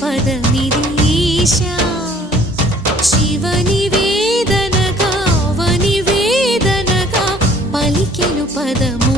పదమిది ఈశా శివని వేదనగా అవని వేదనగా పలికెను పదం